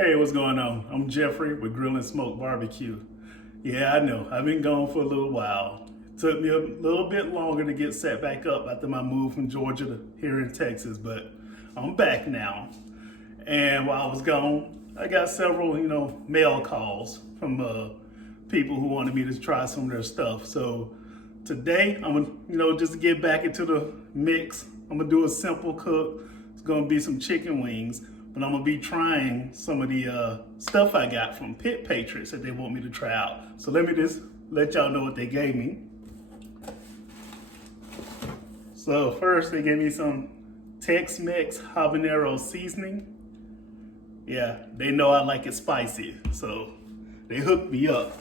Hey, what's going on? I'm Jeffrey with Grill and Smoke BBQ. Yeah, I know, I've been gone for a little while. It took me a little bit longer to get set back up after my move from Georgia to here in Texas, but I'm back now. And while I was gone, I got several, mail calls from people who wanted me to try some of their stuff. So today, I'm gonna, just to get back into the mix, I'm gonna do a simple cook. It's gonna be some chicken wings. But I'm gonna be trying some of the stuff I got from Patriots that they want me to try out. So let me just let y'all know what they gave me. So first they gave me some Tex-Mex Habanero seasoning. Yeah, they know I like it spicy, so they hooked me up.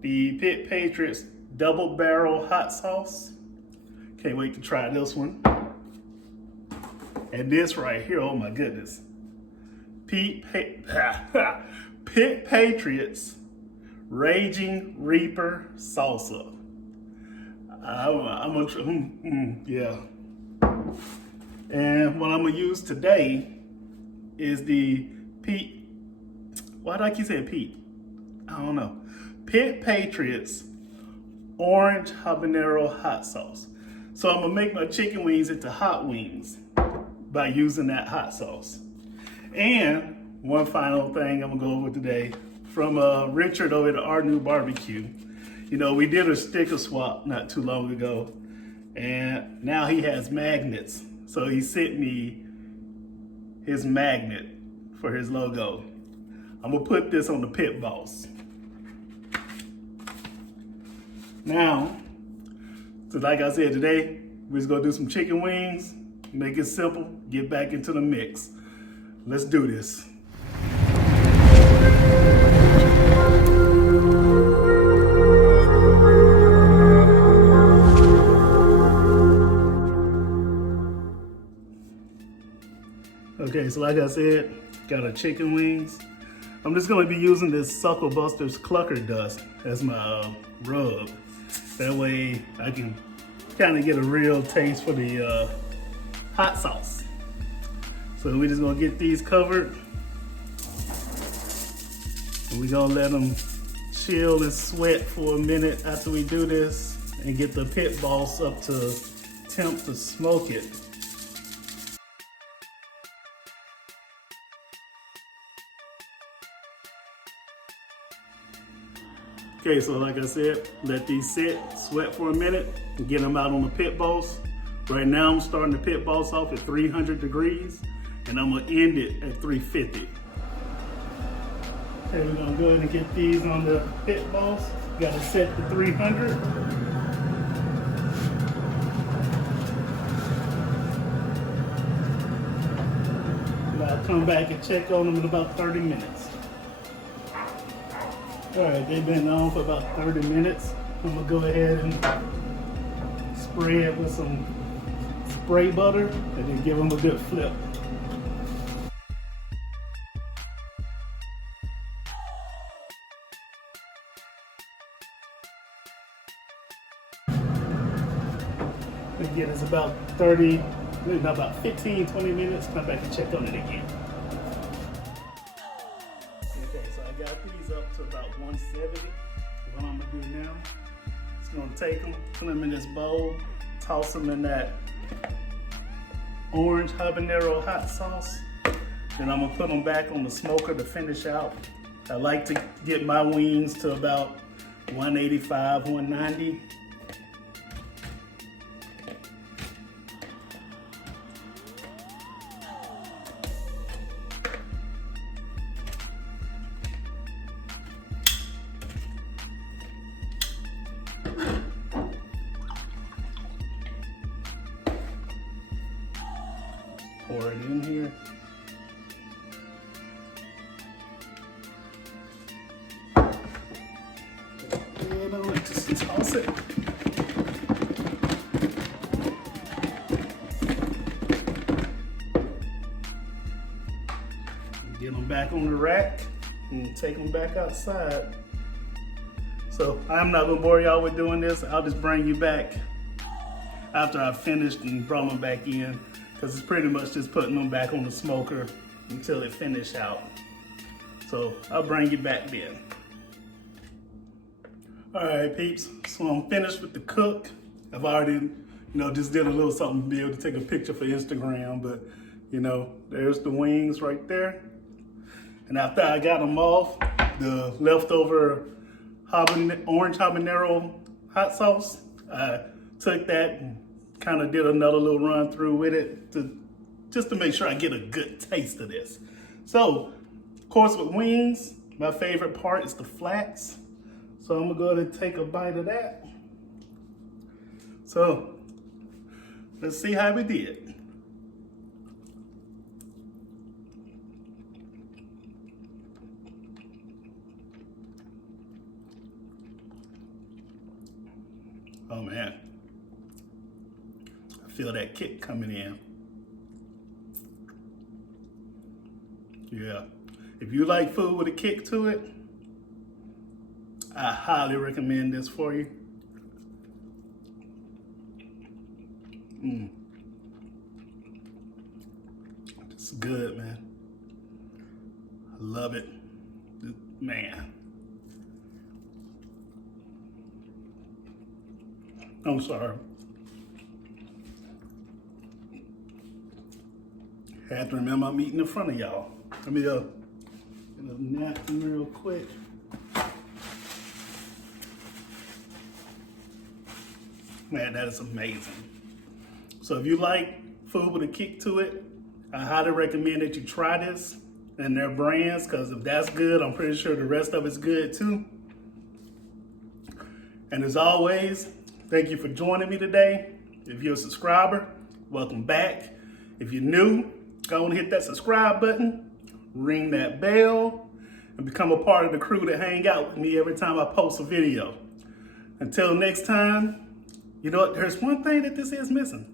The Patriots double barrel hot sauce. Can't wait to try this one. And this right here, oh my goodness. Patriots Raging Reaper Salsa. Yeah. And what I'm gonna use today is the why do I keep saying Pete? I don't know. Patriots Orange Habanero Hot Sauce. So I'm gonna make my chicken wings into hot wings by using that hot sauce. And one final thing I'm gonna go over today from Richard over at Our New Barbecue. We did a sticker swap not too long ago, and now he has magnets. So he sent me his magnet for his logo. I'm gonna put this on the Pit Boss. Now, so like I said, today we're just gonna do some chicken wings. Make it simple, get back into the mix. Let's do this. Okay, so like I said, got our chicken wings. I'm just gonna be using this Suckle Buster's Clucker Dust as my rub. That way I can kind of get a real taste for the hot sauce. So we're just gonna get these covered, and we're gonna let them chill and sweat for a minute after we do this and get the Pit Boss up to temp to smoke it. Okay, so like I said, let these sit, sweat for a minute, and get them out on the Pit Boss. Right now, I'm starting the Pit Boss off at 300 degrees, and I'm gonna end it at 350. Okay, we're gonna go ahead and get these on the Pit Boss. Gotta set to 300. And I'll come back and check on them in about 30 minutes. All right, they've been on for about 30 minutes. I'm gonna go ahead and spray it with some spray butter and then give them a good flip. Again, it's about 15, 20 minutes. Come back and check on it again. Okay, so I got these up to about 170. What I'm gonna do now, just gonna take them, put them in this bowl, toss them in that orange habanero hot sauce. Then I'm gonna put them back on the smoker to finish out. I like to get my wings to about 185, 190. Pour it in here. And I'll just toss it. Get them back on the rack and take them back outside. So I'm not gonna bore y'all with doing this. I'll just bring you back after I've finished and brought them back in. because it's pretty much just putting them back on the smoker until it finish out. So I'll bring you back then. All right, peeps, so I'm finished with the cook. I've already, just did a little something to be able to take a picture for Instagram, but there's the wings right there. And after I got them off, the leftover orange habanero hot sauce, I took that and kind of did another little run through with it just to make sure I get a good taste of this. So, of course, with wings, my favorite part is the flats. So I'm gonna go ahead and take a bite of that. So, let's see how we did. Oh man, I feel that kick coming in. Yeah, if you like food with a kick to it, I highly recommend this for you. It's good, man. I love it, man. I'm sorry. Had to remember I'm eating in front of y'all. Let me get a napkin real quick. Man, that is amazing. So if you like food with a kick to it, I highly recommend that you try this and their brands, because if that's good, I'm pretty sure the rest of it's good too. And as always, thank you for joining me today. If you're a subscriber, welcome back. If you're new, go and hit that subscribe button, ring that bell, and become a part of the crew that hang out with me every time I post a video. Until next time, you know what? There's one thing that this is missing,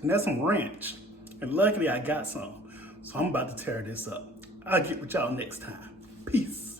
and that's some ranch. And luckily I got some. So I'm about to tear this up. I'll get with y'all next time. Peace.